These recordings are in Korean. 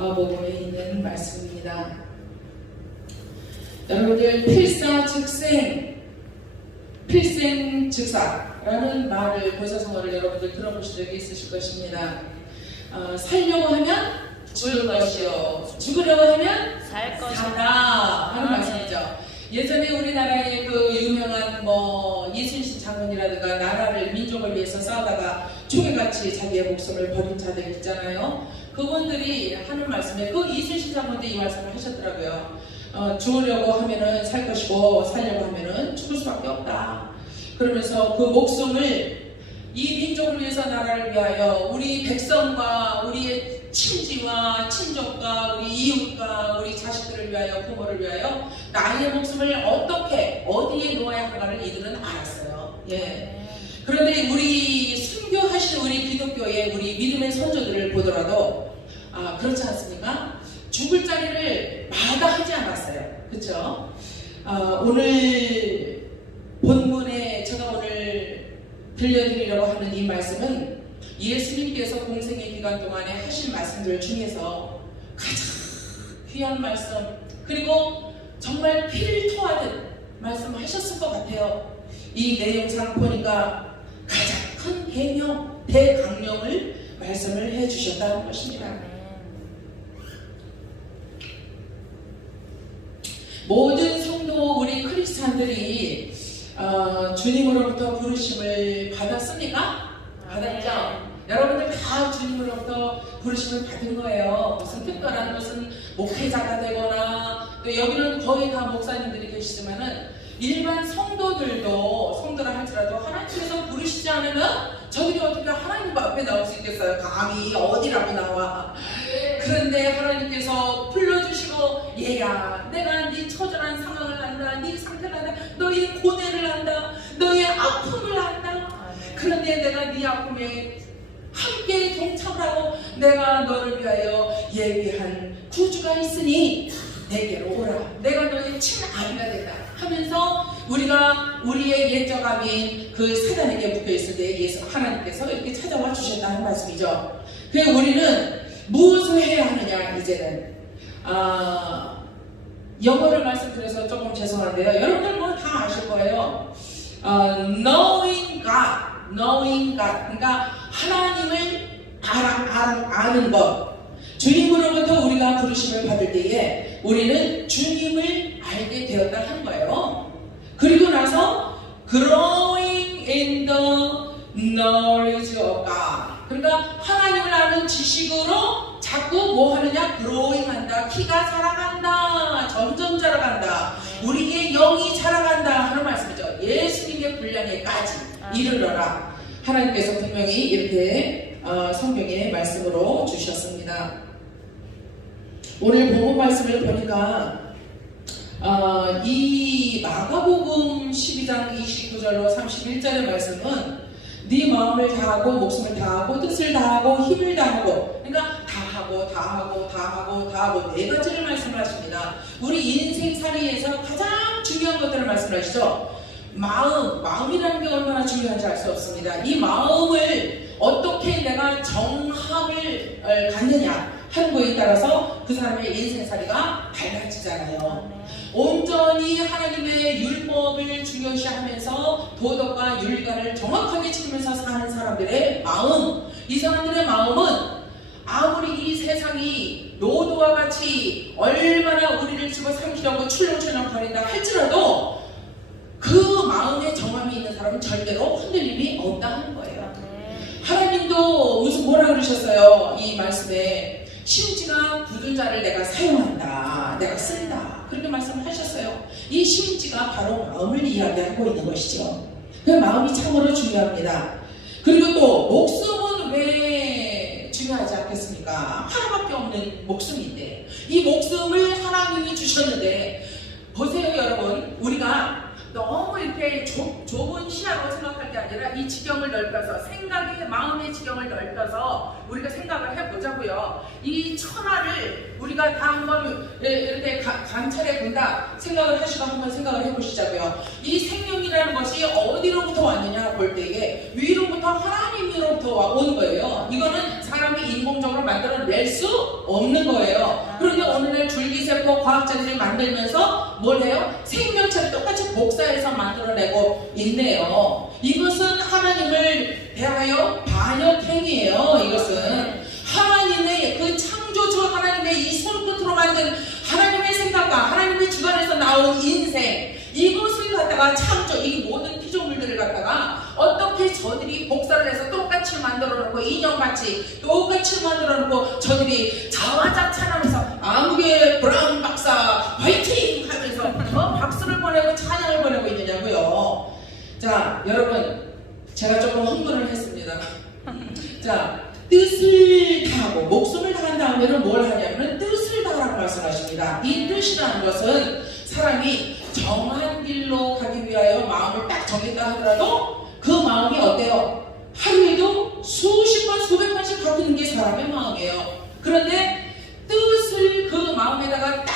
마가복음에 있는 말씀입니다. 여러분들 필생즉사라는 말을 고사성어를 여러분들 들어보신 적이 있으실 것입니다. 살려고 하면 죽을 것이요, 죽으려고 하면 살 것이다 하는 말씀이죠. 예전에 우리나라의 그 유명한 이순신 장군이라든가 나라를 민족을 위해서 싸우다가 총에같이 자기의 목숨을 버린 자들 있잖아요. 그분들이 하는 말씀에 그 이순신 장군도 이 말씀을 하셨더라고요. 죽으려고 하면은 살 것이고 살려고 하면은 죽을 수밖에 없다. 그러면서 그 목숨을 이 민족을 위해서, 나라를 위하여, 우리 백성과 우리의 친지와 친족과 우리 이웃과 우리 자식들을 위하여, 부모를 위하여 나의 목숨을 어떻게 어디에 놓아야 할까를 이들은 알았어요. 예. 그런데 우리 순교하신 우리 기독교의 우리 믿음의 선조들을 보더라도 그렇지 않습니까? 죽을 자리를 마다하지 않았어요. 그렇죠? 오늘 본문에 제가 오늘 들려드리려고 하는 이 말씀은 예수님께서 공생의 기간 동안에 하신 말씀들 중에서 가장 귀한 말씀, 그리고 정말 피를 토하듯 말씀하셨을 것 같아요. 이 내용상 보니까 가장 큰 계명, 대강령을 말씀을 해주셨다는 것입니다. 모든 성도, 우리 크리스찬들이 주님으로부터 부르심을 받았습니까? 받았죠? 여러분들 다 주님으로부터 부르심을 받은 거예요. 무슨 특별한 무슨 목회자가 되거나, 또 여기는 거의 다 목사님들이 계시지만은 일반 성도라 할지라도 하나님께서 부르시지 않으면 저들이 어떻게 하나님 앞에 나올 수 있겠어요? 감히 어디라고 나와. 그런데 하나님께서 불러주시고, 얘야, 내가 네 처절한 상황을 안다, 네 상태를 안다, 너의 고뇌를 안다, 너의 아픔을 안다. 그런데 내가 네 아픔에 함께 동참하고 내가 너를 위하여 예비한 구주가 있으니 내게로 오라. 내가 너의 친아비가 된다 하면서 우리의 옛적함인 그 사단에게 묶여있을 때 예수 하나님께서 이렇게 찾아와 주셨다는 말씀이죠. 그래서 우리는 무엇을 해야 하느냐, 이제는 영어를 말씀드려서 조금 죄송한데요. 여러분들 뭐 다 아실 거예요. knowing God, 그러니까 하나님을 아는 것. 주님으로부터 우리가 부르심을 받을 때에 우리는 주님을 알게 되었다 하는 거예요. 그리고 나서 growing in the knowledge of God, 그러니까 하나님을 아는 지식으로 자꾸 뭐 하느냐? growing 한다. 키가 자라간다. 점점 자라간다. 우리의 영이 자라간다 하는 말씀이죠. 예수님의 분량에까지 이르러라. 하나님께서 분명히 이렇게 성경의 말씀으로 주셨습니다. 오늘 본문 말씀을 보니까 이 마가복음 12장 29절로 31절의 말씀은 네 마음을 다하고 목숨을 다하고 뜻을 다하고 힘을 다하고, 그러니까 다하고 네 가지를 말씀하십니다. 우리 인생살이에서 가장 중요한 것들을 말씀하시죠. 마음이라는 게 얼마나 중요한지 알 수 없습니다. 이 마음을 어떻게 내가 정함을 갖느냐 하는 거에 따라서 그 사람의 인생살이가 달라지잖아요. 온전히 하나님의 율법을 중요시하면서 도덕과 윤리관을 정확하게 지키면서 사는 사람들의 마음, 이 사람들의 마음은 아무리 이 세상이 노도와 같이 얼마나 우리를 집어삼키려고 출렁출렁 거린다 할지라도 그 마음에 정함이 있는 사람은 절대로 흔들림이 없다 하는 거예요. 하나님도 무슨 뭐라 그러셨어요? 이 말씀에 심지가 굳은 자를 내가 사용한다, 내가 쓴다, 그렇게 말씀을 하셨어요. 이 심지가 바로 마음을 이야기하고 있는 것이죠. 그 마음이 참으로 중요합니다. 그리고 또 목숨은 왜 중요하지 않겠습니까? 하나밖에 없는 목숨인데, 이 목숨을 하나님이 주셨는데, 보세요 여러분, 우리가 너무 이렇게 좁은 시야로 생각할 게 아니라 이 지경을 넓혀서, 생각의 마음의 지경을 넓혀서 우리가 생각을 해보자고요. 이 천하를 우리가 다 한번 이렇게 관찰해 본다 생각을 하시고 한번 생각을 해보시자고요. 이 생명이라는 것이 어디로부터 왔느냐 볼 때에 위로부터 하나님으로부터 온 거예요. 이거는 사람이 인공적으로 만들어낼 수 없는 거예요. 그런데 어느 날 줄기세포 과학자들이 만들면서 뭘 해요? 생명체를 똑같이 복사해서 만들어내고 있네요. 이것은 하나님을 대하여 반역행위예요. 이것은 하나님의 그 창조주 하나님의 이 손끝으로 만든 하나님의 생각과 하나님의 주관에서 나온 인생, 이것을 갖다가 이 모든 피조물들을 갖다가 어떻게 저들이 복사를 해서 똑같이 만들어 놓고 인형같이 똑같이 만들어 놓고 저들이 자화자찬하면서 아무개 브라운 박사 화이팅 하면서 박수를 보내고 찬양을 보내고 있느냐고요. 자, 여러분, 제가 조금 흥분을 했습니다. 자, 뜻을 다하고 목숨을 다한 다음에는 뭘 하냐면 뜻을 다하라고 말씀하십니다. 이 뜻이라는 것은 사람이 정한 길로 가기 위하여 마음을 딱 정했다 하더라도 그 마음이 어때요? 하루에도 수십 번 수백 번씩 바뀌는 게 사람의 마음이에요. 그런데 뜻을 그 마음에다가 딱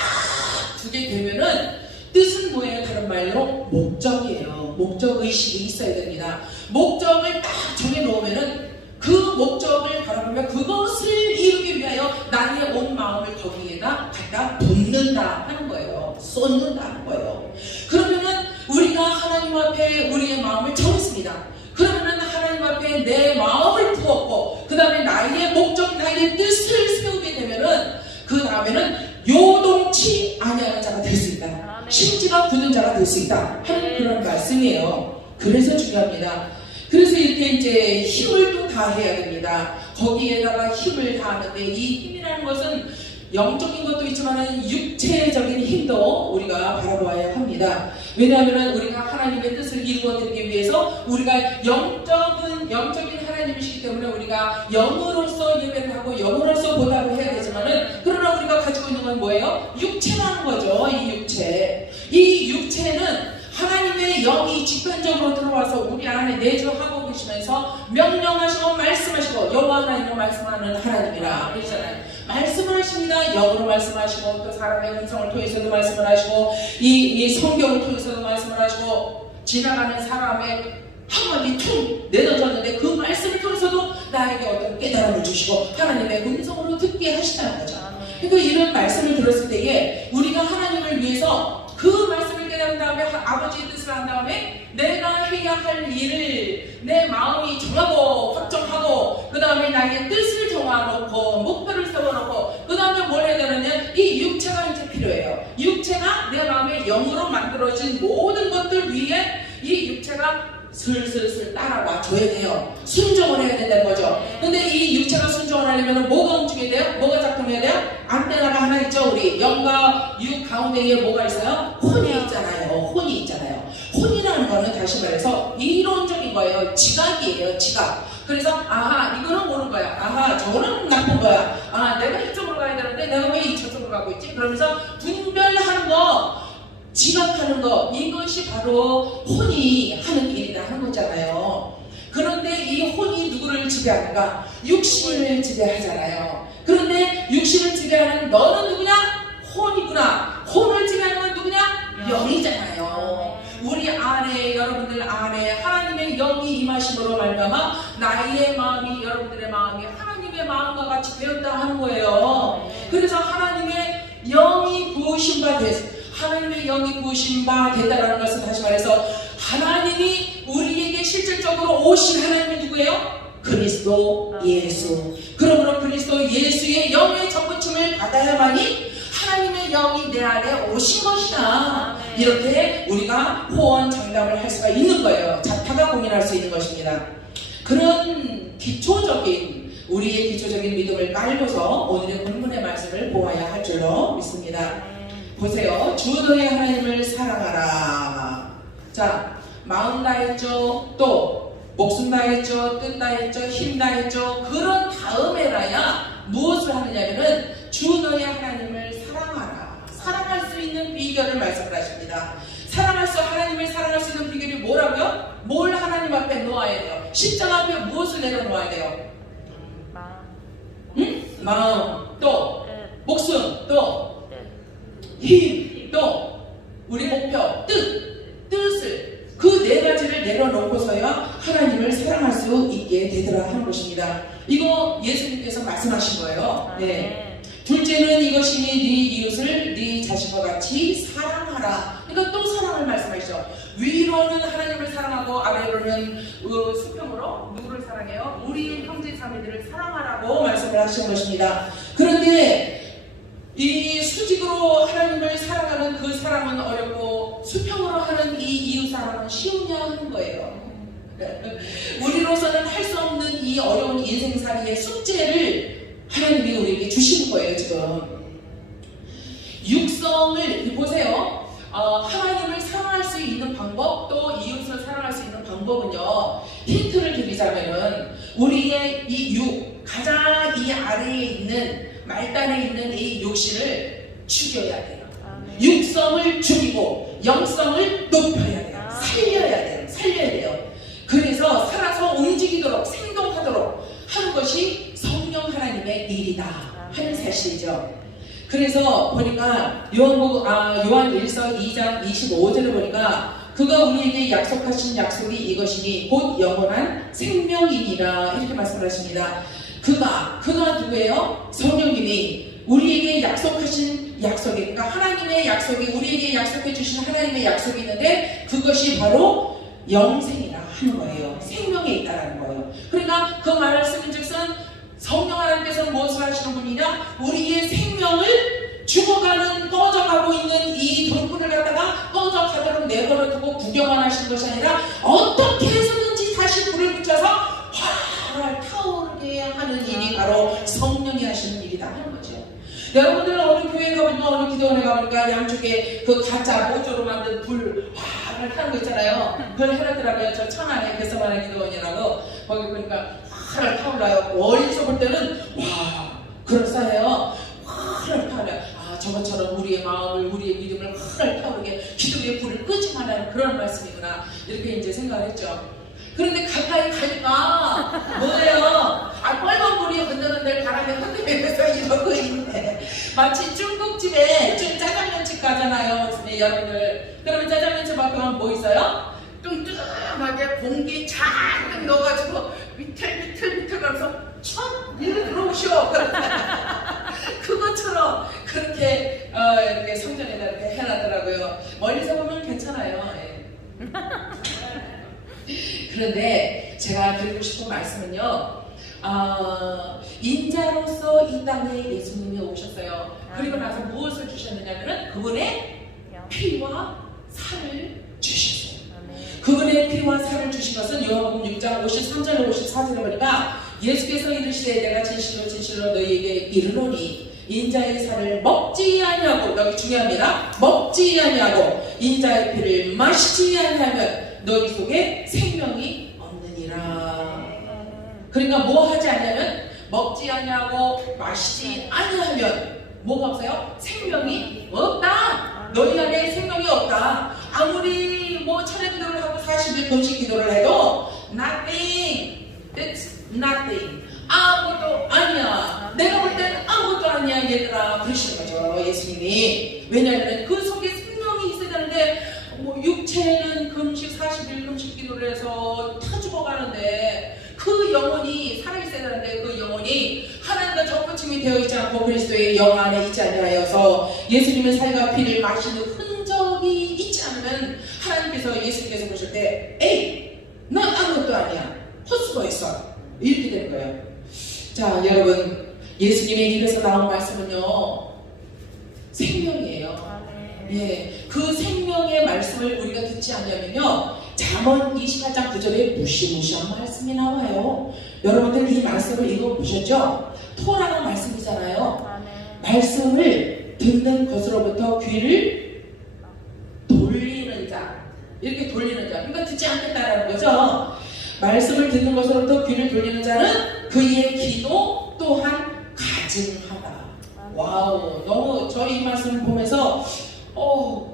두게 되면은 뜻은 뭐예요? 다른 말로 목적이에요. 목적의식이 있어야 됩니다. 목적을 딱 정해놓으면은 그 목적을 바라보며 그것을 이루기 위하여 나의 온 마음을 거기에다 갖다 붓는다 하는 거예요. 쏟는다 하는 거예요. 그러면은 우리가 하나님 앞에 우리의 마음을 정했습니다. 그러면은 하나님 앞에 내 마음을 부었고 그 다음에 나의 목적, 나의 뜻을 세우게 되면은 그 다음에는 요동치 아니하는 자가 될 수 있다. 심지가 굳은 자가 될 수 있다 하는 그런 말씀이에요. 그래서 중요합니다. 그래서 이렇게 이제 힘을 또 다해야 됩니다. 거기에다가 힘을 다하는데 이 힘이라는 것은 영적인 것도 있지만 육체적인 힘도 우리가 바라보아야 합니다. 왜냐하면 우리가 하나님의 뜻을 이루어드리기 위해서 우리가 영적인 하나님이시기 때문에 우리가 영으로서 예배를 하고 영으로서 보답을 해야 되지만은 그러나 우리가 가지고 있는 건 뭐예요? 육체라는 거죠. 이 육체는 하나님의 영이 직관적으로 들어와서 우리 안에 내주하고 계시면서 명령하시고 말씀하시고 여호와 하나님으로 말씀하는 하나님이라 그러잖아요. 말씀을 하십니다. 영으로 말씀하시고 또 사람의 음성을 통해서도 말씀을 하시고 이 성경을 통해서도 말씀을 하시고 지나가는 사람의 한마디 툭 내던졌는데 그 말씀을 통해서도 나에게 어떤 깨달음을 주시고 하나님의 음성으로 듣게 하신다는 거죠. 그러니까 이런 말씀을 들었을 때에 우리가 하나님을 위해서 그 말씀을 깨달은 다음에 아버지의 뜻을 한 다음에 내가 해야 할 일을 내 마음이 정하고 확정하고 그 다음에 나의 뜻을 정해놓고 목표를 세워놓고 그 다음에 뭘 해야 되느냐, 이 육체가 이제 필요해요. 육체가 내 마음의 영으로 만들어진 모든 것들 위에 이 육체가 슬슬슬 따라와 줘야 돼요. 순종을 해야 된다는 거죠. 근데 이 육체가 순종을 하려면 뭐가 움직여야 돼요? 뭐가 작동해야 돼요? 안테나가 하나 있죠. 우리 영과 육 가운데에 뭐가 있어요? 혼이 있잖아요. 혼이 있잖아요. 혼이라는 거는 다시 말해서 이론적인 거예요. 지각이에요. 지각. 그래서 아하 이거는 옳은 거야. 아하 저거는 나쁜 거야. 아 내가 이쪽으로 가야 되는데 내가 왜 이쪽으로 가고 있지? 그러면서 분별하는 거, 지각하는 거, 이것이 바로 혼이 하는 일이다 하는 거잖아요. 그런데 이 혼이 누구를 지배하는가? 육신을 지배하잖아요. 그런데 육신을 지배하는 너는 누구냐? 혼이구나. 혼을 지배하는 건 누구냐? 영이잖아요. 우리 안에, 여러분들 안에 하나님의 영이 임하심으로 말미암아 나의 마음이, 여러분들의 마음이 하나님의 마음과 같이 되었다 하는 거예요. 그래서 하나님의 영이 부으신 바 됐습니다. 하나님의 영이 부으신 바 됐다라는 것은 다시 말해서 하나님이 우리에게 실질적으로 오신 하나님이 누구예요? 그리스도 예수. 그러므로 그리스도 예수의 영의 접붙임을 받아야만이 하나님의 영이 내 안에 오신 것이다. 이렇게 우리가 호언 장담을 할 수가 있는 거예요. 자타가 공인할 수 있는 것입니다. 그런 우리의 기초적인 믿음을 깔고서 오늘의 본문의 말씀을 보아야 할 줄로 믿습니다. 보세요. 주 너의 하나님을 사랑하라. 자, 마음 다했죠. 또 목숨 다했죠. 뜻 다했죠. 힘 다했죠. 그런 다음에라야 무엇을 하느냐면은 주 너의 하나님을 사랑하라. 사랑할 수 있는 비결을 말씀을 하십니다. 하나님을 사랑할 수 있는 비결이 뭐라고요? 뭘 하나님 앞에 놓아야 돼요? 십자가 앞에 무엇을 내려놓아야 돼요? 마음, 또 목숨, 또 힘, 또 우리 목표, 뜻을 그 네 가지를 내려놓고서야 하나님을 사랑할 수 있게 되더라 하는 것입니다. 이거 예수님께서 말씀하신 거예요. 네. 둘째는 이것이니 네 이웃을 네 자신과 같이 사랑하라. 그러니까 또 사랑을 말씀하시죠. 위로는 하나님을 사랑하고 아래로는 수평으로 누구를 사랑해요? 우리 형제 자매들을 사랑하라고 말씀을 하시는 것입니다. 그런데 이 수직으로 하나님을 사랑하는 그 사랑은 어렵고 수평으로 하는 이 이웃 사랑은 쉬우냐 하는 거예요. 우리로서는 할 수 없는 이 어려운 인생살이의 숙제를 하나님이 우리에게 주시는 거예요. 지금 육성을 보세요. 하나님을 사랑할 수 있는 방법, 또 이웃을 사랑할 수 있는 방법은요, 힌트를 드리자면은 우리의 이 가장 이 아래에 있는 말단에 있는 이 욕심을 죽여야 돼요. 육성을 죽이고 영성을 높여야 돼요. 살려야 돼요. 그래서 살아서 움직이도록 생동하도록 하는 것이 성령 하나님의 일이다 하는 사실이죠. 그래서 보니까 요한 1서 2장 25절을 보니까 그가 우리에게 약속하신 약속이 이것이니 곧 영원한 생명이니라 이렇게 말씀을 하십니다. 그가 누구예요? 성령님이 우리에게 약속하신 약속이, 그러니까 하나님의 약속이, 우리에게 약속해 주신 하나님의 약속이 있는데 그것이 바로 영생이라 하는 거예요. 생명에 있다라는 거예요. 그러니까 그 말씀인즉슨 성령 하나님께서는 무엇을 하시는 분이냐? 우리의 생명을 죽어가는, 꺼져가고 있는 이 돌불을 갖다가 꺼져가도록 내버려 두고 구경만 하시는 것이 아니라 어떻게 해서든지 다시 불을 붙여서 활활 타오르게 하는 일이 바로 성령이 하시는 일이다 하는 거죠. 여러분들은 어느 교회에 가보니까, 어느 기도원에 가보니까 양쪽에 그 가짜 모조로 만든 불 활활 타는 거 있잖아요. 그걸 해놨더라고요. 저 천안에 개성안의 기도원이라고. 거기 보니까 활활 타올라요. 멀리서 볼 때는 와 그럴싸해요. 활활 타올라요. 저것처럼 우리의 마음을, 우리의 믿음을 활활 타오르게 기도의 불을 끄지만 하는 그런 말씀이구나 이렇게 이제 생각을 했죠. 그런데 가까이 가니까 뭐예요? 빨간 불이 흔들흔들 바람에 흔들면서 이러고 있네. 마치 중국집에 짜장면집 가잖아요. 네, 여러분들. 그러면 짜장면집 앞에 가면 뭐 있어요? 뚱뚱하게 공기 잔뜩 넣어가지고 미틀미틀 가면서 촥 이리 들어오시오. 그것처럼 그렇게 이렇게 성전에다 이렇게 해놨더라고요. 멀리서 보면 괜찮아요. 예. 그런데 제가 드리고 싶은 말씀은요, 인자로서 이 땅에 예수님이 오셨어요. 그리고 나서 무엇을 주셨느냐면은 그분의 피와 살을 주셨어요. 그분의 피와 살을 주신 것은 요한복음 6장 53절 54절에 보니까 예수께서 이르시되 내가 진실로 너희에게 이르노니 인자의 살을 먹지 아니하고, 여기 중요합니다. 먹지 아니하고 인자의 피를 마시지 아니하면 너희 속에 생명이 없느니라. 그러니까 뭐 하지 않냐면, 먹지 아니하고 마시지 아니하면 뭐가 없어요? 생명이 없다. 너희 안에 생명이 없다. 아무리 뭐 천의 기도를 하고 40일 금식 기도를 해도 nothing, it's nothing. 아무것도 아니야. 내가 볼 때는 아무것도 아니야 얘들아 그러시는 거죠, 예수님이. 왜냐하면 그 속에 생명이 있어야 되는데, 뭐 육체는 금식 40일 금식 기도를 해서 다 죽어가는데 그 영혼이 살아있어야 되는데 그 영혼이 하나님과 접붙임이 되어 있지 않고 그리스도의 영 안에 있지 아니하여서 예수님의 살과 피를 마시는 흔적이 있지 않으면 하나님께서, 예수님께서 보실 때 에이 난 아무것도 아니야, 헛수고 있어, 이렇게 되는 거예요. 자, 여러분, 예수님의 입에서 나온 말씀은요 생명이에요. 예, 그 생명의 말씀을 우리가 듣지 않냐면요, 잠언 28장 9절에 무시무시한 말씀이 나와요. 여러분들 이 말씀을 읽어보셨죠? 토라는 말씀이잖아요. 말씀을 듣는 것으로부터 귀를 돌리는 자, 이렇게 돌리는 자, 그러니까 듣지 않겠다라는 거죠. 말씀을 듣는 것으로부터 귀를 돌리는 자는 그의 귀도 또한 가증하다. 와우, 너무 저 이 말씀을 보면서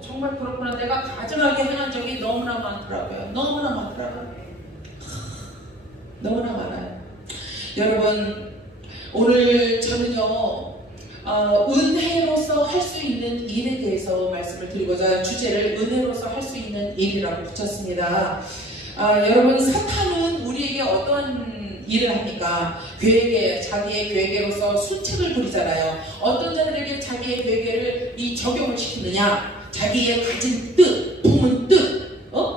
정말 그렇구나. 내가 가증하게 행한 적이 너무나 많더라고요. 너무나 많아요. 여러분, 오늘 저는요 은혜로서 할 수 있는 일에 대해서 말씀을 드리고자 주제를 은혜로서 할 수 있는 일이라고 붙였습니다. 여러분, 사탄은 우리에게 어떤 일을 합니까? 자기의 괴계로서 수책을 부리잖아요. 어떤 자들에게 자기의 괴계를 적용을 시키느냐? 자기의 가진 뜻, 품은 뜻,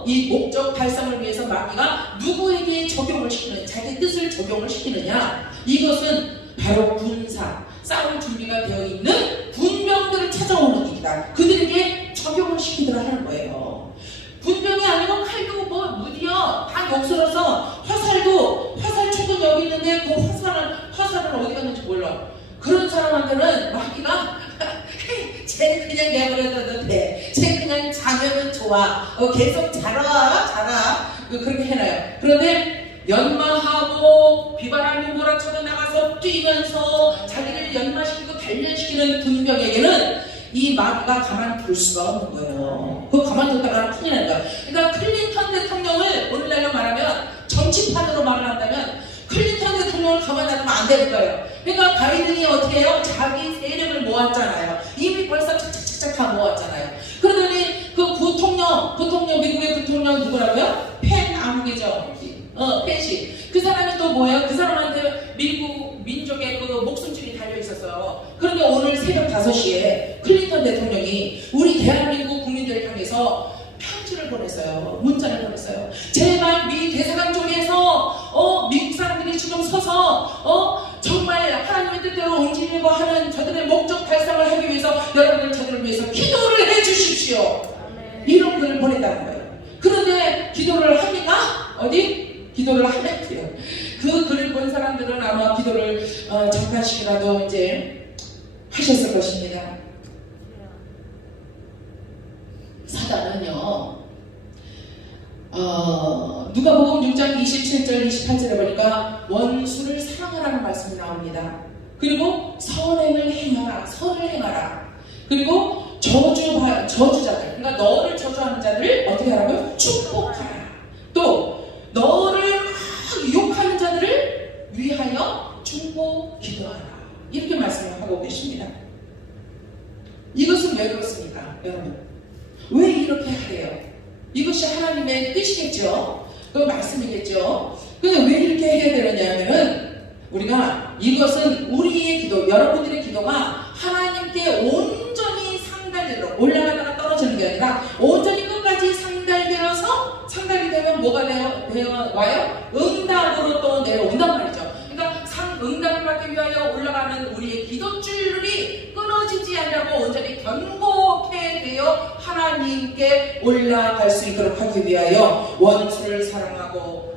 이 목적 달성을 위해서 마귀가 누구에게 적용을 시키느냐? 자기 뜻을 적용을 시키느냐? 이것은 바로 군사, 싸울 준비가 되어 있는 군병들을 찾아오는 일이다. 그들에게 적용을 시키더라 하는 거예요. 군병이 아니고 칼도 무디어 다 욕설어서 화살 초도 여기 있는데 그 화살은 어디 갔는지 몰라. 그런 사람한테는 마귀가 쟤는 그냥 내버려둬도 돼. 쟤 그냥 자면은 좋아. 계속 자라. 그렇게 해놔요. 그런데 연마하고 비바람이 몰아쳐도 나가서 뛰면서 자기를 연마시키고 단련시키는 군병에게는 이 마귀가 가만둘 수가 없는 거예요. 그거 가만뒀다가 큰일 난다. 그러니까 클린턴 대통령을 오늘날로 말하면 정치판으로 말을 한다면 클린턴 대통령을 가만 놔두면 안 되는 거예요. 그러니까 바이든이 어떻게 해요? 자기 세력을 모았잖아요. 이미 벌써 착착착착 다 모았잖아요. 그러더니 그 미국의 부통령 누구라고요? 펜 아무개죠. 펜시. 그 사람이 또 뭐예요? 그 사람한테 미국 민족의 그 목숨줄이 달려있었어요. 그런데 오늘 새벽 5시에 클린턴 대통령이 우리 대한민국 국민들을 향해서 편지를 보냈어요. 문자를 보냈어요. 제발 미 대사관 쪽에서 미국 사람들이 지금 서서 정말 하나님의 뜻대로 움직이려고 하는 저들의 목적 달성을 하기 위해서 여러분들 저들을 위해서 기도를 해주십시오. 이런 글을 보냈다는 거예요. 그런데 기도를 합니까? 기도를 하면 돼요. 그 글을 본 사람들은 아마 기도를 잠깐씩이라도 이제 하셨을 것입니다. 사단은요, 누가복음 6장 27절 28절에 보니까 원수를 사랑하라는 말씀이 나옵니다. 그리고 선을 행하라. 그리고 저주자들, 그러니까 너를 저주하는 자들을 어떻게 하라고요? 축복하라. 또 너를 욕하는 자들을 위하여 중보 기도하라. 이렇게 말씀을 하고 계십니다. 이것은 왜 그렇습니까, 여러분? 왜 이렇게 하래요? 이것이 하나님의 뜻이겠죠? 그 말씀이겠죠? 근데 왜 이렇게 해야 되느냐 하면은 우리가 이것은 우리의 기도, 여러분들의 기도가 하나님께 온전히 상달되도록 올라가다가 떨어지는 게 아니라 온전히 끝까지 상달이 되면 뭐가 와요? 응답으로 또 내려온단 말이죠. 그러니까 응답을 받기 위하여 올라가는 우리의 기도줄이 끊어지지 않냐고 온전히 견고하게 되어 하나님께 올라갈 수 있도록 하기 위하여 원수를 사랑하고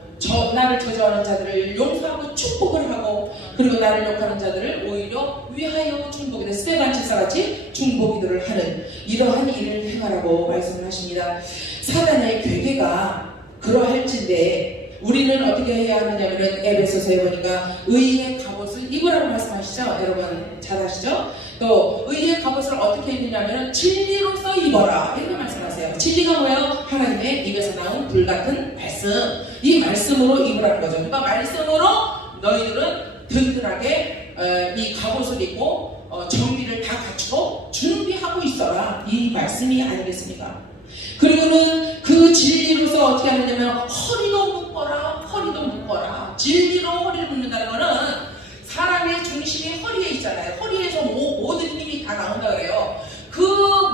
나를 저주하는 자들을 용서하고 축복을 하고 그리고 나를 욕하는 자들을 오히려 위하여 중보기도 스테반 집사같이 중보기도를 하는 이러한 일을 행하라고 말씀을 하십니다. 사단의 괴계가 그러할진데 우리는 어떻게 해야 하느냐면은 에베소서에 보니까 의의 갑옷을 입으라고 말씀하시죠. 여러분 잘 아시죠? 또 의의 갑옷을 어떻게 입느냐면은 진리로서 입어라 이렇게 말씀하세요. 진리가 뭐예요? 하나님의 입에서 나온 불같은 말씀. 이 말씀으로 입으라는 거죠. 그러니까 말씀으로 너희들은 든든하게 이 갑옷을 입고 정리를 다 갖추고 준비하고 있어라. 이 말씀이 아니겠습니까? 그리고는 그 진리로서 어떻게 하느냐면 허리도 묶어라. 진리로 허리를 묶는다는 거는 사람의 중심이 허리에 있잖아요. 허리에서 모든 힘이 다 나온다 그래요. 그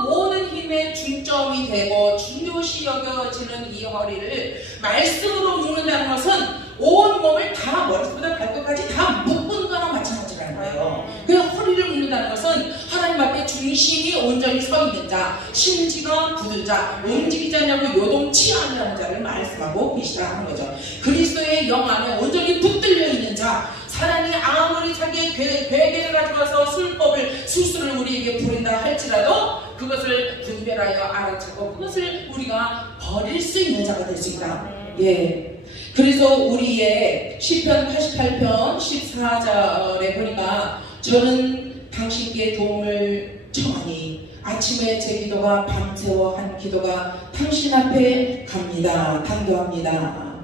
모든 힘의 중점이 되고 중요시 여겨지는 이 허리를 말씀으로 묶는다는 것은 온 몸을 다 머리부터 발끝까지 다 묶은 거나 마찬가지라는 거예요. 그 허리를 묶는다는 것은 하나님 앞에 중심이 온전히 서 있는 자, 심지가 굳은 자, 움직이지 않냐고 요동치 않는 자를 말씀하고 계시다 하는 거죠. 그리스도의 영 안에 온전히 붙들려 있는 자, 사단이 아무리 자기의 괴계를 가져와서 술수를 우리에게 부린다 할지라도 그것을 분별하여 알아차고 그것을 우리가 버릴 수 있는 자가 될 수 있다. 예. 그래서 우리의 시편 88편 14절에 보니까 저는 당신께 도움을 청하니 아침에 제 기도가 밤새워 한 기도가 당신 앞에 갑니다. 당도합니다.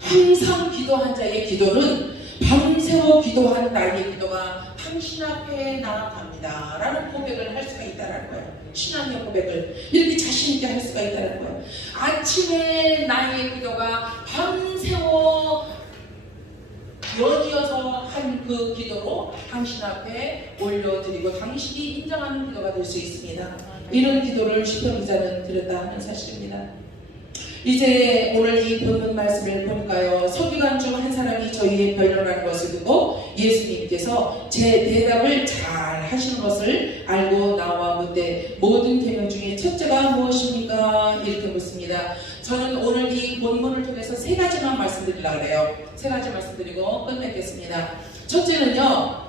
항상 기도한 자의 기도는 밤새워 기도한 나의 기도가 당신 앞에 나아갑니다. 합니다 라는 고백을 할 수가 있다는 거예요. 신앙의 고백을 이렇게 자신 있게 할 수가 있다는 거예요. 아침에 나의 기도가 밤새워 연이어서 한 그 기도로 당신 앞에 올려드리고 당신이 인정하는 기도가 될 수 있습니다. 이런 기도를 시편 기자는 드렸다 하는 사실입니다. 이제 오늘 이 본문 말씀을 보니까요, 서기관 중 한 사람이 저희의 변론하는 것을 듣고 예수님께서 제 대답을 잘 하시는 것을 알고 나와 묻되 모든 계명 중에 첫째가 무엇입니까? 이렇게 묻습니다. 저는 오늘 이 본문을 통해서 세 가지만 말씀드리려고 해요. 세 가지 말씀드리고 끝내겠습니다. 첫째는요,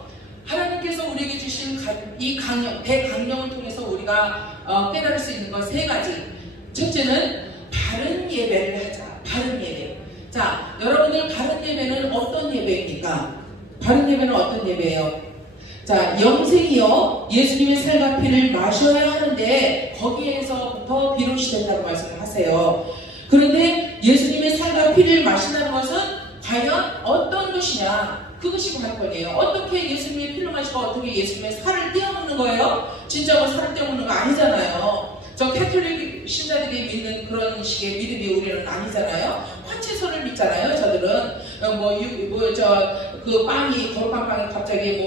하나님께서 우리에게 주신 이 강령, 대강령을 통해서 우리가 깨달을 수 있는 것 세 가지. 첫째는 바른 예배를 하자. 바른 예배. 자, 여러분들 바른 예배는 어떤 예배입니까? 바른 예배는 어떤 예배예요? 자, 영생이요 예수님의 살과 피를 마셔야 하는데 거기에서부터 비롯이 된다고 말씀을 하세요. 그런데 예수님의 살과 피를 마신다는 것은 과연 어떤 것이냐? 그것이 관건이에요. 어떻게 예수님의 피를 마시고 어떻게 예수님의 살을 떼어먹는 거예요? 진짜 뭐 살을 떼어먹는 거 아니잖아요. 저 캐톨릭 신자들이 믿는 그런 식의 믿음이 우리는 아니잖아요. 화채소를 믿잖아요. 저들은 그 빵이 거룩한 갑자기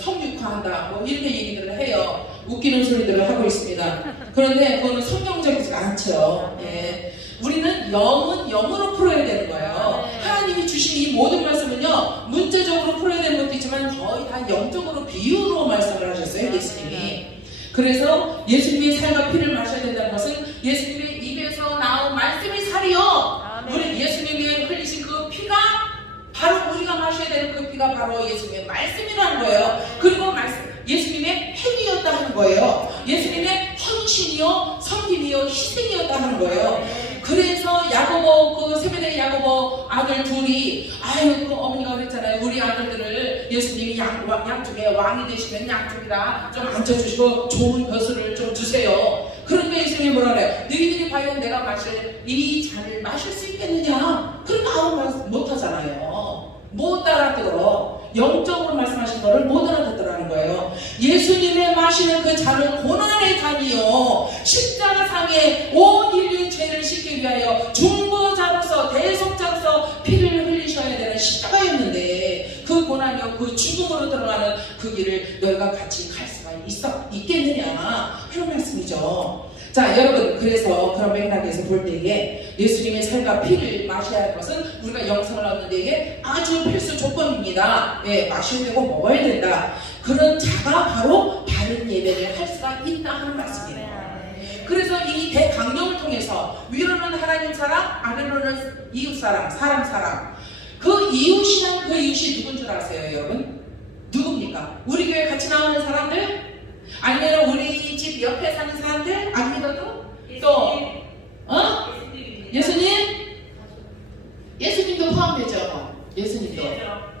성육화한다 이렇게 얘기들을 해요. 웃기는 소리들을 하고 있습니다. 그런데 그거는 성경적이지 않죠. 예. 우리는 영은 영으로 풀어야 되는 거예요. 하나님이 주신 이 모든 말씀은요, 문자적으로 풀어야 되는 것도 있지만 거의 다 영적으로 비유로 말씀을 하셨어요, 예수님이. 그래서 예수님의 살과 피를 마셔야 된다는 것은 예수님의 입에서 나온 말씀이 살이요. 우리 예수님이 흘리신 그 피가 바로 우리가 마셔야 되는 그 피가 바로 예수님의 말씀이라는 거예요. 그리고 예수님의 행위였다 하는 거예요. 예수님의 헌신이요, 섬김이요, 희생이었다 하는 거예요. 그래서 그 세베대 야고보 아들 둘이 그 어머니가 그랬잖아요. 우리 아들들을 예수님이 양쪽에 왕이 되시면 양쪽이라 좀 앉혀주시고 좋은 벼슬을 좀 주세요. 그런데 예수님이 뭐라 그래요? 너희들이 과연 내가 마실 이 잔을 마실 수 있겠느냐? 그러니까 아무 말씀 못하잖아요. 못 알아들어. 영적으로 말씀하신 거를 못 알아듣더라는 거예요. 예수님의 마시는 그 잔은 고난의 잔이요, 십자가상에 온 인류의 죄를 씻기 위하여 중보자로서 대속자로서 피를 흘리셔야 되는 십자가였는데 그 고난이요, 그 죽음으로 들어가는 그 길을 너희가 같이 갈 수가 있겠느냐 하는 말씀이죠. 자, 여러분, 그래서 그런 맥락에서 볼 때에 예수님의 살과 피를 마셔야 할 것은 우리가 영생을 얻는 데에 아주 필수 조건입니다. 예, 마셔야 되고 먹어야 된다. 그런 자가 바로 바른 예배를 할 수가 있다 하는 말씀이에요. 그래서 이 대강령을 통해서 위로는 하나님 사랑, 아래로는 이웃 사랑, 사람. 그 이웃이란 그 이웃이 누군 줄 아세요, 여러분? 누굽니까? 우리 교회 같이 나오는 사람들? 아니면 우리 집 옆에 사는 사람들? 안 믿어도? 또 예수님도 포함되죠. 예수님도.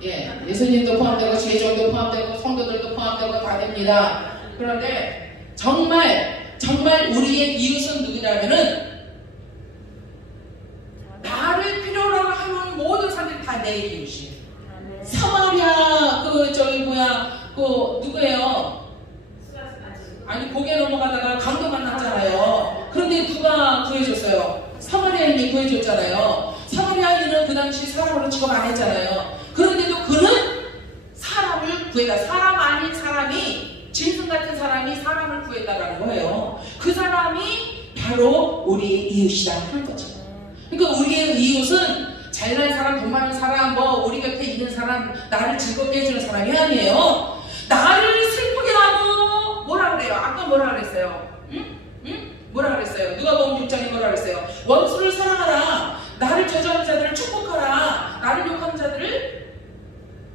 예, 예수님도 포함되고 제종도 포함되고 성도들도 포함되고 다 됩니다. 그런데 정말 우리의 이웃은 누구냐면은 나를 필요로 하는 모든 사람들이 다 내 이웃이에요. 사마리아 누구예요? 아니, 고개 넘어가다가 강도 만났잖아요. 그런데 누가 구해줬어요? 사마리아인이 구해줬잖아요. 사마리아인은 그 당시 사람으로 취급 안 했잖아요. 그런데도 그는 사람을 구했다. 사람 아닌 사람이, 짐승 같은 사람이 사람을 구했다라는 거예요. 그 사람이 바로 우리의 이웃이다 하는 거죠. 그러니까 우리의 이웃은 잘난 사람, 돈 많은 사람, 우리 곁에 있는 사람, 나를 즐겁게 해주는 사람이 아니에요. 나를 슬프게 하고 뭐라 그래요? 아까 뭐라 그랬어요? 뭐라 그랬어요? 누가복음 6장에 뭐라 그랬어요? 원수를 사랑하라. 나를 저주하는 자들을 축복하라. 나를 욕하는 자들을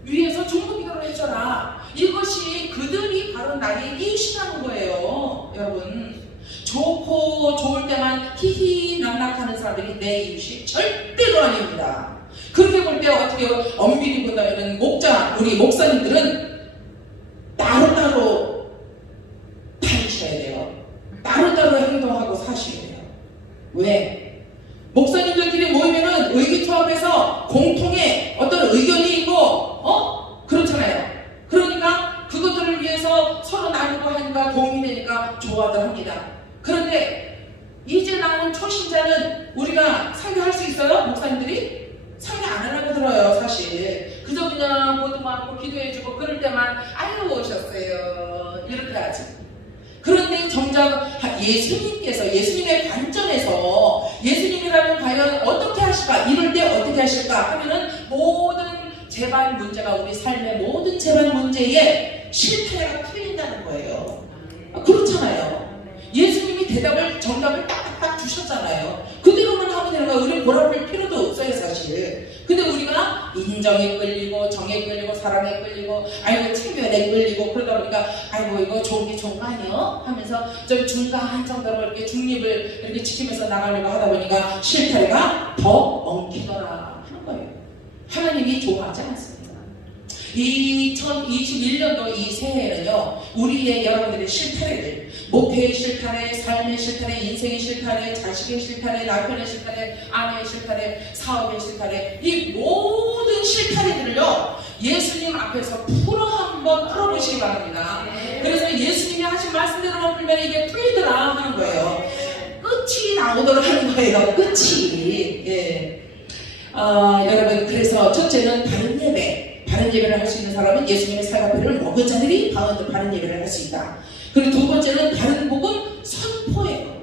위해서 중보기도를 해줘라. 이것이 그들이 바로 나의 이웃이라는 거예요. 여러분, 좋고 좋을 때만 히히 낙낙하는 사람들이 내 이웃이 절대로 아닙니다. 그렇게 볼 때 어떻게 엄밀히 본다면 우리 목사님들은 따로따로 다니셔야 돼요. 따로따로 행동하고 사셔야 돼요. 왜? 목사님들끼리 모이면은 의기투합해서 공통의 어떤 의견이 있고 그렇잖아요. 그러니까 그것들을 위해서 서로 나누고 하니까 도움이 되니까 좋아도 합니다. 그런데 이제 나온 초신자는 우리가 상대할 수 있어요? 목사님들이? 상대 안 하려고 들어요. 사실 그저 그냥 모두 많고 기도해주고 그럴 때만 아유 오셨어요 이렇게 하지. 그런데 정작 예수님의 관점에서 예수님이라면 과연 어떻게 하실까, 이럴 때 어떻게 하실까 하면은 모든 재반 문제가, 우리 삶의 모든 재반 문제에 실패가 풀린다는 거예요. 그렇잖아요. 예수님이 정답을 딱딱딱 주셨잖아요. 그대로만 하면 되는 거예요. 우리는 돌아볼 필요도 없어요 사실. 근데 우리가 인정에 끌리고 정에 끌리고 사랑에 끌리고 아이고 체면에 끌리고 그러다 보니까 아이고 이거 좋은 거 아니에요? 하면서 좀 중간 정도로 이렇게 중립을 이렇게 지키면서 나가려고 하다 보니까 실타래가 더 엉키더라 하는 거예요. 하나님이 좋아하지 않습니다. 2021년도 이 새해에는요, 우리의 여러분들의 실타래를, 목회의 실타래, 삶의 실타래, 인생의 실타래, 자식의 실타래, 남편의 실타래, 아내의 실타래, 사업의 실타래, 이 모든 실타래들을요 예수님 앞에서 한번 풀어보시기 바랍니다. 그래서 예수님이 하신 말씀대로만 풀면 이게 풀리더라 하는 거예요. 끝이 나오도록 하는 거예요. 끝이. 예. 여러분, 그래서 첫째는 바른 예배를 할 수 있는 사람은 예수님의 살갑이를 먹은 자들이 바른 예배를 할 수 있다. 그리고 두 번째는 바른 복음 선포예요.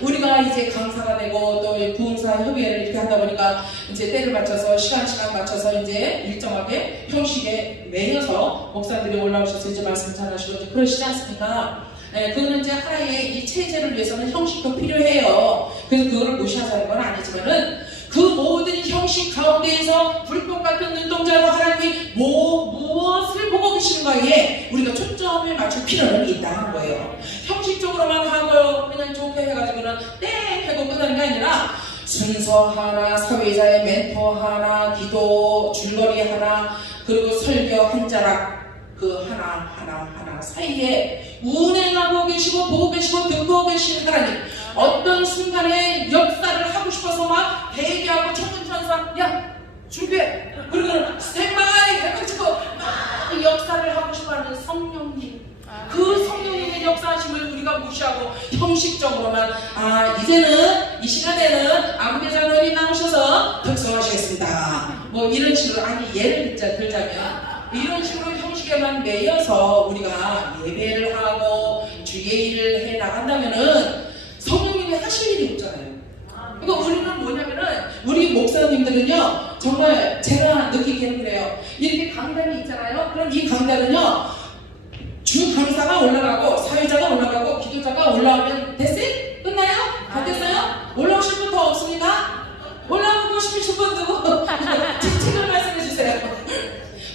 우리가 이제 강사가 되고 또 부흥사 협의회를 이렇게 하다 보니까 이제 때를 맞춰서 시간 맞춰서 이제 일정하게 형식에 매여서 목사님들이 올라오셔서 이제 말씀 전하시고 이제 그러시지 않습니까? 네, 그거는 이제 하나의 이 체제를 위해서는 형식도 필요해요. 그래서 그거를 무시하자는 건 아니지만은 그 모든 형식 가운데에서 불꽃 같은 눈동자로 하나님이 무엇을 보고 계시는가에 우리가 초점을 맞출 필요는 있다는 거예요. 형식적으로만 하고 그냥 좋게 해가지고는 땡 하고 끝나는 게 아니라 순서 하나, 사회자의 멘토 하나, 기도 줄거리 하나, 그리고 설교 한 자락 그 하나 사이에 운행하고 계시고 보고 계시고 듣고 계신 하나님, 어떤 순간에 역사를 하고 싶어서 막 대기하고 천군천사 야 준비해 그리고 스탠바이 해가지고 막 역사를 하고 싶어하는 성령님, 그 성령님의 역사하심을 우리가 무시하고 형식적으로만 이제는 이 시간에는 안배장로님 나오셔서 특성하시겠습니다 뭐 이런 식으로, 아니 예를 들자면 이런 식으로 형식에만 매여서 우리가 예배를 하고 주예의를 해 나간다면은 성령님이 하실 일이 없잖아요. 그러니까 우리는 뭐냐면은 우리 목사님들은요 정말 제가 느끼기에는 그래요. 이렇게 강단이 있잖아요. 그럼 이 강단은요 주 강사가 올라가고 사회자가 올라가고 기도자가 올라오면 됐어요? 끝나요? 다 됐어요? 올라오실 분 더 없습니까? 올라오고 싶으신 분 누구? 직책을 말씀해 주세요.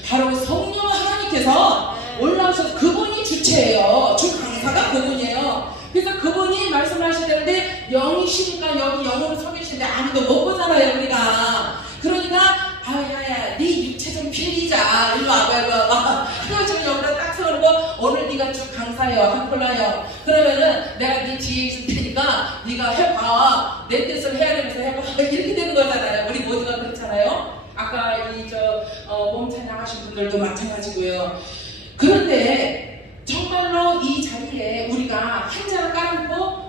바로 성령 하나님께서 올라오셔서 그분이 주체예요. 주 강사가 그분이에요. 그래서 그분이 말씀하셔야 되는데 영이시니까 여기 영으로 서 계시는데 아무도 못 보잖아요 우리가. 그러니까 야야 네 육체 좀 빌리자, 일로 와봐. 그래가지고 여기다 딱 세우고 오늘 네가 쭉 강사예요, 한콜라요. 그러면은 내가 네 뒤에 있을 테니까 네가 해봐, 내 뜻을 헤아리면서 해봐, 이렇게 되는 거잖아요. 우리 모두가 그렇잖아요. 아까 몸차 나가신 분들도 마찬가지고요. 그런데 정말로 이 자리에 우리가 한 자를 깔아놓고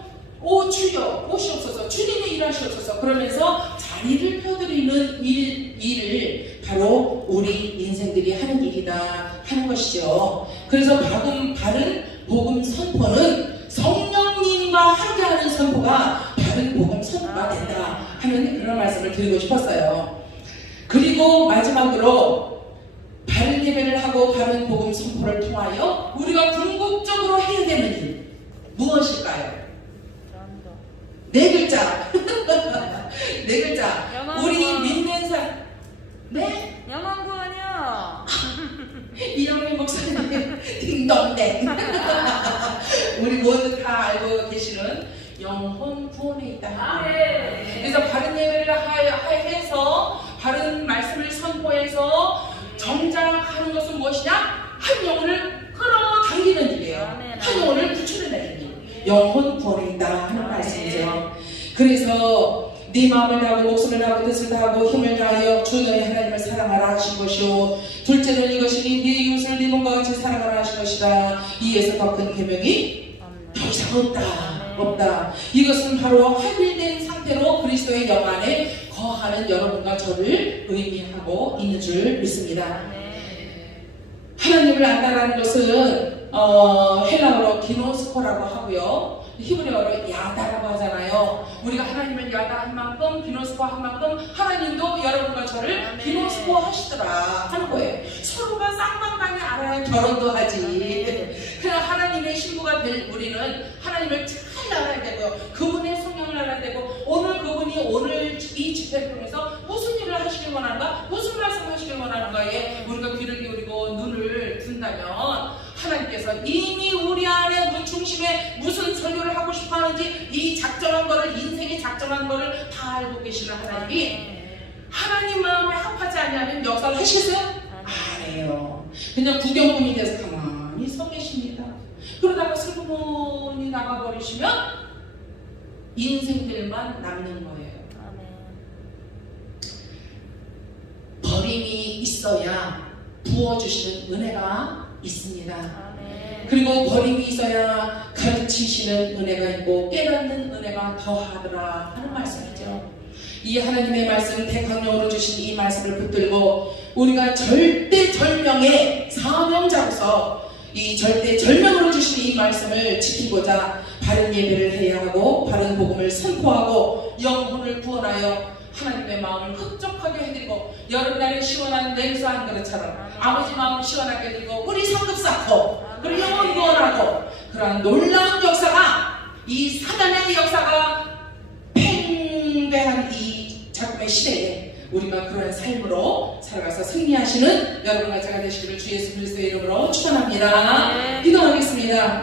주여 오시옵소서, 주님의 일하시옵소서 그러면서 자리를 펴드리는 일을 바로 우리 인생들이 하는 일이다 하는 것이죠. 그래서 바른 복음 선포는 성령님과 함께하는 선포가 바른 복음 선포가 된다 하는 그런 말씀을 드리고 싶었어요. 그리고 마지막으로 바른 예배를 하고 바른 복음 선포를 통하여 우리가 궁극적으로 해야 되는 일 무엇일까요? 네 글자. 네 글자. 우리 믿는 사람. 네? 영원 구원이요. 이영민 목사님 딩동댕. 우리 모두 다 알고 계시는 영혼 구원에 있다. 네. 그래서 바른 예배를 해서 바른 말씀을 선포해서 정작 하는 것은 무엇이냐? 한 영혼을 끌어당기는 일이에요. 한 영혼을 구출해내는 일. 영혼 구원에 있다 하는 말씀이죠. 그래서 네 마음을 다하고 목숨을 다하고 뜻을 다하고 힘을 다하여 주 너희 하나님을 사랑하라 하신 것이요, 둘째는 이것이니 네 이웃을 네 몸과 같이 사랑하라 하신 것이요, 것이다. 이에서 더 큰 계명이 더 이상 없다. 이것은 바로 합일된 상태로 그리스도의 영 안에 거하는 여러분과 저를 의미하고 있는 줄 믿습니다. 하나님을 안다라는 것은 헬라어로 기노스코라고 하고요. 히브리어로 야다라고 하잖아요. 우리가 하나님을 야다한 만큼 기노스코 한 만큼 하나님도 여러분과 저를 기노스코 하시더라 하는 거예요. 서로가 쌍방방이 알아야 결혼도 하지. 그냥 하나님의 신부가 될 우리는 하나님을 잘 알아야 되고요. 그분의 성령을 알아야 되고 오늘 그분이 오늘 이 집회를 통해서 무슨 일을 하시길 원하는가, 무슨 말씀을 하시길 원하는가에 우리가 귀를 기울이고 눈을 둔다면 하나님께서 이미 우리 안에 중심에 무슨 설교를 하고 싶어 하는지 이 작정한 거를, 인생의 작정한 거를 다 알고 계시는 하나님이 하나님 마음에 합하지 않냐면 역사를 하시겠어요? 안 해요. 그냥 구경꾼이 돼서 가만히 서 계십니다. 그러다가 슬그머니 나가버리시면 인생들만 남는 거예요. 버림이 있어야 부어주시는 은혜가 있습니다. 그리고 버림이 있어야 가르치시는 은혜가 있고 깨닫는 은혜가 더하더라 하는 말씀이죠. 이 하나님의 말씀 대강령으로 주신 이 말씀을 붙들고 우리가 절대절명의 사명자로서 이 절대절명으로 주신 이 말씀을 지키고자 바른 예배를 해야 하고 바른 복음을 선포하고 영혼을 구원하여 하나님의 마음을 흡족하게 해드리고 여름날에 시원한 냉수 한 그릇처럼 아버지 마음 시원하게 해드리고 우리 성급 쌓고 그리고 영혼 구원하고 그러한 놀라운 역사가 이 사단의 역사가 팽배한 이 작품의 시대에 우리가 그러한 삶으로 살아가서 승리하시는 여러분과 제가 되시기를 주 예수 그리스도의 이름으로 축원합니다. 기도하겠습니다.